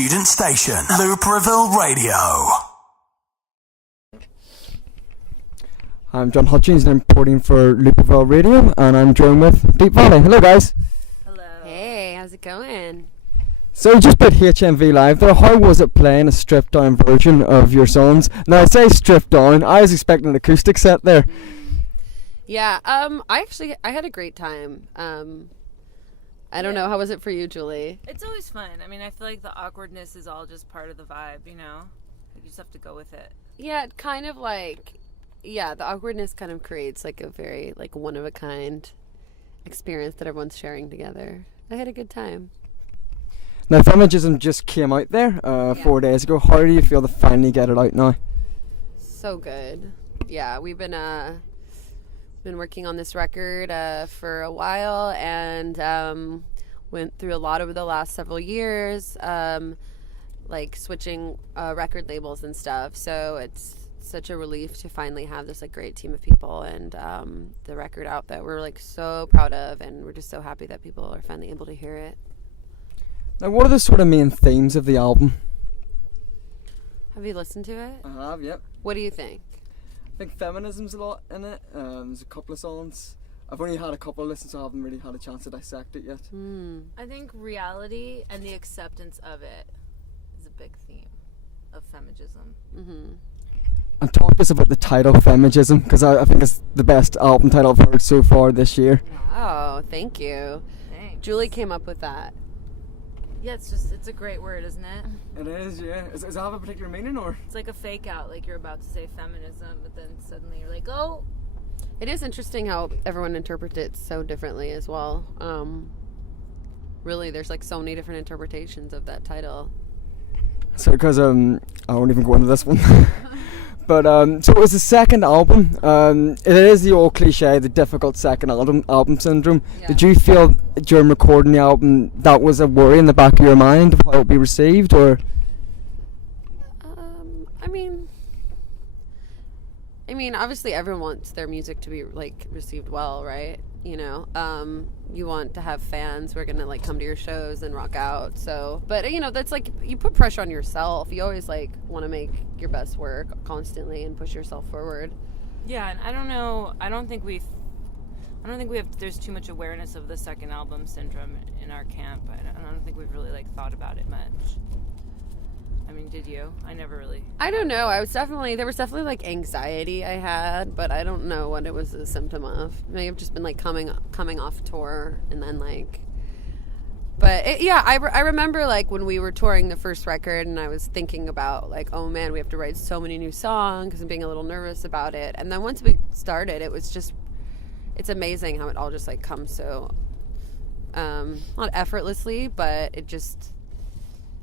student station, Looprevil Radio. I'm John Hutchings and I'm reporting for Looprevil Radio, and I'm joined with Deap Vally. Hello guys. Hello. Hey, how's it going? So you just played HMV Live there. How was it playing a stripped down version of your songs? Now I say stripped down, I was expecting an acoustic set there. Yeah, I had a great time. I don't know, how was it for you, Julie? It's always fun. I mean, I feel like the awkwardness is all just part of the vibe, you know? You just have to go with it. Yeah, it kind of like, the awkwardness kind of creates like a very like one-of-a-kind experience that everyone's sharing together. I had a good time. Now Femejism just came out there 4 days ago. How do you feel to finally get it out now? So good. Yeah, we've been working on this record for a while, and went through a lot over the last several years, like switching record labels and stuff. So it's such a relief to finally have this like great team of people and the record out that we're like so proud of, and we're just so happy that people are finally able to hear it. Now what are the sort of main themes of the album? Have you listened to it? I have, yep. What do you think? I think feminism's a lot in it. There's a couple of songs. I've only had a couple of listens, so I haven't really had a chance to dissect it yet. I think reality and the acceptance of it is a big theme of Femejism. Mm-hmm. And talk to us about the title, Femejism, because I think it's the best album title I've heard so far this year. Oh, thank you. Thanks. Julie came up with that. Yeah, it's a great word, isn't it? It is, yeah. Does it have a particular meaning, or? It's like a fake out, like you're about to say feminism, but then suddenly you're like, oh. It is interesting how everyone interprets it so differently as well. Really, there's like so many different interpretations of that title. So, because I won't even go into this one. But so it was the second album. It is the old cliche, the difficult second album syndrome. Yeah. Did you feel during recording the album that was a worry in the back of your mind of how it would be received, or? I mean, obviously everyone wants their music to be like received well, right? You know, you want to have fans who are gonna like come to your shows and rock out. So, but you know, that's like you put pressure on yourself. You always like want to make your best work constantly and push yourself forward. Yeah, and I don't think there's too much awareness of the second album syndrome in our camp. I don't think we've really like thought about it much. I mean, did you? I never really. I don't know. There was definitely like anxiety I had, but I don't know what it was a symptom of. It may have just been like coming off tour and then like. But I remember like when we were touring the first record, and I was thinking about like, oh man, we have to write so many new songs, and being a little nervous about it. And then once we started, it's amazing how it all just like comes so, not effortlessly, but it just.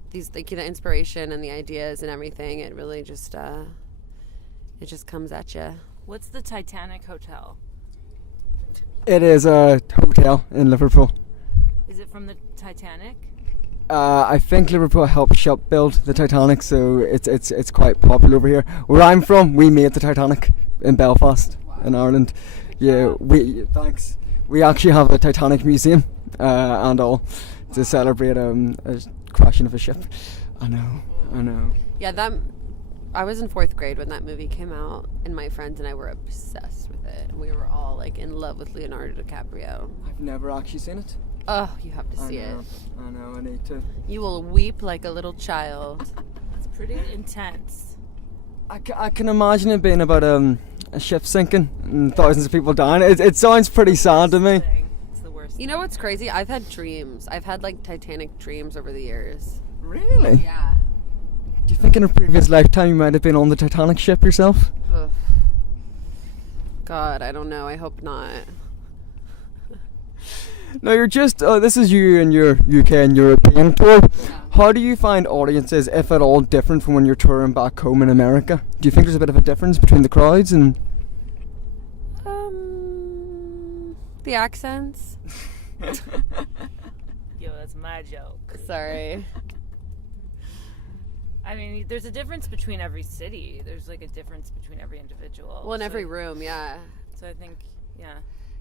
These like the inspiration and the ideas and everything, it really just it just comes at you. What's the Titanic Hotel? It is a hotel in Liverpool. Is it from the Titanic? I think Liverpool helped ship build the Titanic, so it's quite popular over here. Where I'm from, we made the Titanic in Belfast, in Ireland. Yeah, thanks. We actually have a Titanic museum and all to celebrate a crashing of a ship. I know. Yeah, I was in 4th grade when that movie came out, and my friends and I were obsessed with it. We were all like in love with Leonardo DiCaprio. I've never actually seen it. Oh, you have to see it. I know, I need to. You will weep like a little child. It's pretty intense. I can imagine it being about a ship sinking and thousands of people dying. It sounds pretty sad to me. It's the worst. You know what's crazy? I've had dreams. I've had like Titanic dreams over the years. Really? Yeah. Do you think in a previous lifetime you might have been on the Titanic ship yourself? Ugh. God, I don't know. I hope not. No, you're just, this is you and your UK and European tour. Yeah. How do you find audiences, if at all, different from when you're touring back home in America? Do you think there's a bit of a difference between the crowds and... The accents. Yo, that's my joke. Sorry. I mean, there's a difference between every city. There's like a difference between every individual. Well, in every room, yeah. So I think, yeah.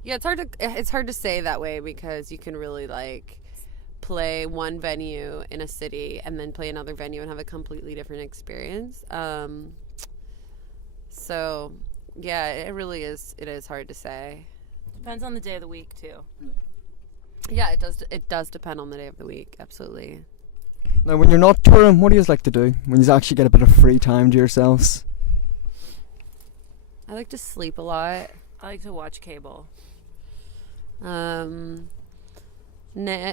Yeah, it's hard to say that way because you can really like play one venue in a city and then play another venue and have a completely different experience. So yeah, it really is. It is hard to say. Depends on the day of the week too. Yeah, it does. It does depend on the day of the week. Absolutely. Now, when you're not touring, what do you like to do when you actually get a bit of free time to yourselves? I like to sleep a lot. I like to watch cable. Knit.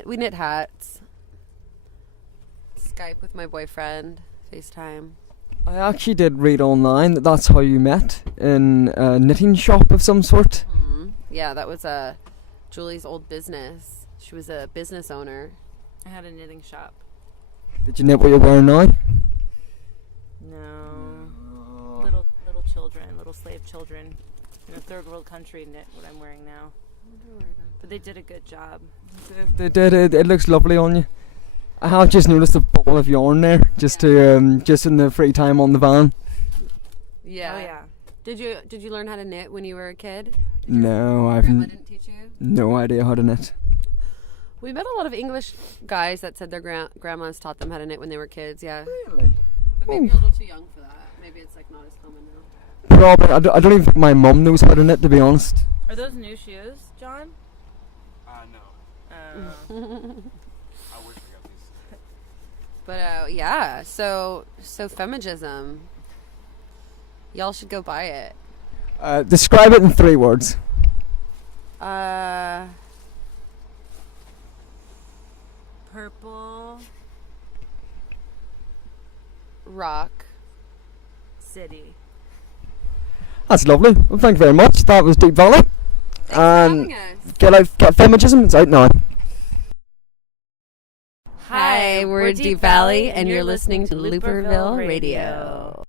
We knit hats. Skype with my boyfriend. FaceTime. I actually did read online that that's how you met, in a knitting shop of some sort. Yeah, that was Julie's old business. She was a business owner. I had a knitting shop. Did you knit what you're wearing now? No. Little children, little slave children in a third world country knit what I'm wearing now. But they did a good job. They did. It looks lovely on you. I have just noticed a ball of yarn there, just in the free time on the van. Yeah. Oh yeah. Did you learn how to knit when you were a kid? No, I've Grandma didn't teach you? no idea how to knit. We met a lot of English guys that said their grandmas taught them how to knit when they were kids. Yeah. Really? But maybe you're a little too young for that. Maybe it's like not as common now. Probably. I don't even think my mum knows how to knit, to be honest. Are those new shoes, John? No. Oh. I wish we got these. But yeah, so Femejism. Y'all should go buy it. Describe it in 3 words. Purple Rock. City. That's lovely. Well, thank you very much. That was Deap Vally. Thanks for having us. Get Femejism. It's out now. Hi, we're Deap Valley, and you're listening to Looprevil Radio.